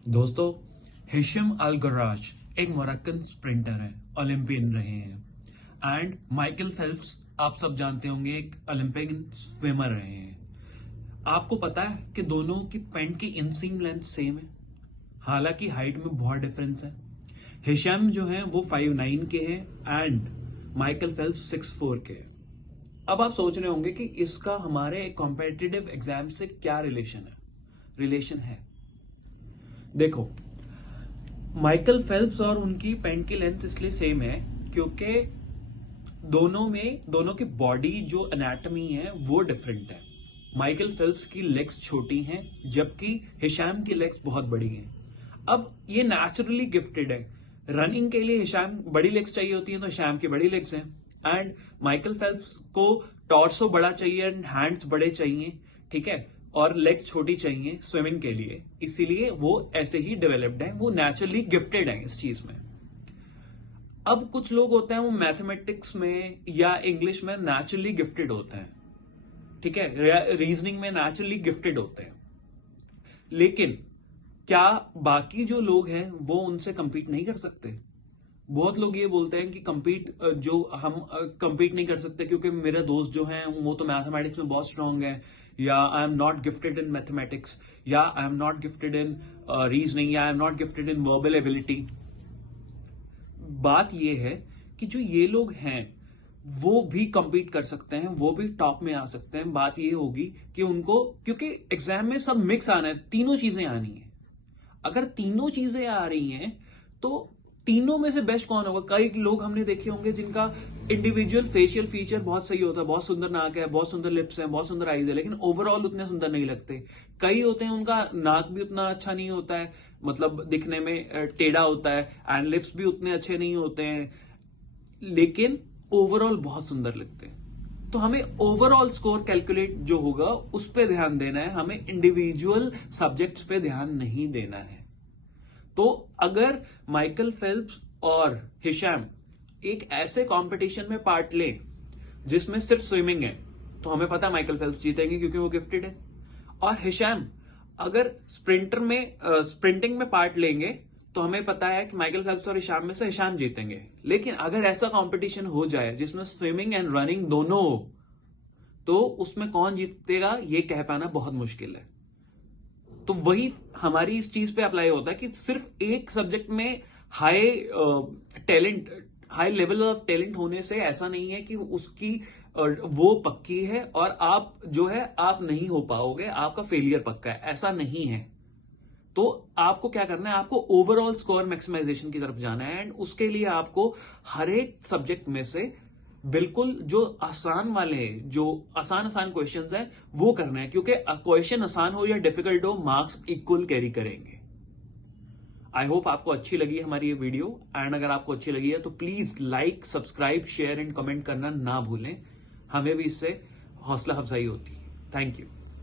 दोस्तों, हिशम अल गराज एक Moroccan sprinter है, ओलंपियन रहे हैं। एंड माइकल फेल्प्स आप सब जानते होंगे, एक ओलंपियन स्विमर रहे हैं। आपको पता है कि दोनों की पैंट की इनसीम लेंथ सेम है, हालांकि हाइट में बहुत डिफरेंस है। हिशम जो है वो 5'9" के हैं एंड माइकल फेल्प्स 6'4" के हैं। अब आप सोच रहे होंगे कि इसका हमारे कॉम्पिटिटिव एग्जाम से क्या रिलेशन है। देखो, माइकल फेल्प्स और उनकी पैंट की लेंथ इसलिए सेम है क्योंकि दोनों की बॉडी जो एनाटॉमी है वो डिफरेंट है। माइकल फेल्प्स की लेग्स छोटी हैं जबकि हिशाम की लेग्स बहुत बड़ी हैं। अब ये नेचुरली गिफ्टेड है। रनिंग के लिए हिशाम बड़ी लेग्स चाहिए होती हैं तो हिशाम की बड़ी लेग्स हैं। एंड माइकल फेल्प्स को टॉर्सो बड़ा चाहिए एंड हैंड्स बड़े चाहिए, ठीक है, और लेग्स छोटी चाहिए स्विमिंग के लिए, इसीलिए वो ऐसे ही डेवलप्ड है, वो नेचुरली गिफ्टेड है इस चीज में। अब कुछ लोग होते हैं वो मैथमेटिक्स में या इंग्लिश में नेचुरली गिफ्टेड होते हैं, ठीक है, रीजनिंग में नेचुरली गिफ्टेड होते हैं, लेकिन क्या बाकी जो लोग हैं वो उनसे कंपीट नहीं कर सकते? बहुत लोग ये बोलते हैं कि हम कंपीट नहीं कर सकते क्योंकि मेरे दोस्त जो हैं वो तो मैथमेटिक्स में बहुत स्ट्रांग है, या I am not gifted in mathematics, या I am not gifted in reasoning, या I am not gifted in verbal ability. बात ये है कि जो ये लोग हैं वो भी compete कर सकते हैं, वो भी टॉप में आ सकते हैं। बात ये होगी कि उनको, क्योंकि एग्जाम में सब मिक्स आना है, तीनों चीजें आनी है। अगर तीनों चीजें आ रही हैं तो तीनों में से बेस्ट कौन होगा? कई लोग हमने देखे होंगे जिनका इंडिविजुअल फेशियल फीचर बहुत सही होता है, बहुत सुंदर नाक है, बहुत सुंदर लिप्स है, बहुत सुंदर आईज है, लेकिन ओवरऑल उतने सुंदर नहीं लगते। कई होते हैं उनका नाक भी उतना अच्छा नहीं होता है, मतलब दिखने में टेढ़ा होता है, एंड लिप्स भी उतने अच्छे नहीं होते हैं, लेकिन ओवरऑल बहुत सुंदर लगते हैं। तो हमें ओवरऑल स्कोर कैलकुलेट जो होगा उस पर ध्यान देना है, हमें इंडिविजुअल सब्जेक्ट्स पे ध्यान नहीं देना है। तो अगर माइकल फेल्प्स और हिशाम एक ऐसे कंपटीशन में पार्ट ले जिसमें सिर्फ स्विमिंग है, तो हमें पता है माइकल फेल्प्स जीतेंगे क्योंकि वो गिफ्टेड है। और हिशाम अगर स्प्रिंटिंग में पार्ट लेंगे तो हमें पता है कि माइकल फेल्प्स और हिशाम में से हिशाम जीतेंगे। लेकिन अगर ऐसा कंपटीशन हो जाए जिसमें स्विमिंग एंड रनिंग दोनों हो, तो उसमें कौन जीतेगा ये कह पाना बहुत मुश्किल है। तो वही हमारी इस चीज पे अप्लाई होता है कि सिर्फ एक सब्जेक्ट में high talent, high level of talent होने से ऐसा नहीं है कि उसकी वो पक्की है और आप जो है आप नहीं हो पाओगे, आपका फेलियर पक्का है, ऐसा नहीं है। तो आपको क्या करना है, आपको ओवरऑल स्कोर मैक्सिमाइजेशन की तरफ जाना है, एंड उसके लिए आपको हर एक सब्जेक्ट में से बिल्कुल जो आसान क्वेश्चंस हैं वो करना है, क्योंकि क्वेश्चन आसान हो या डिफिकल्ट हो, मार्क्स इक्वल कैरी करेंगे। आई होप आपको अच्छी लगी हमारी ये वीडियो, एंड अगर आपको अच्छी लगी है तो please like, subscribe, share and comment करना ना भूलें। हमें भी इससे हौसला अफजाई होती है। Thank you.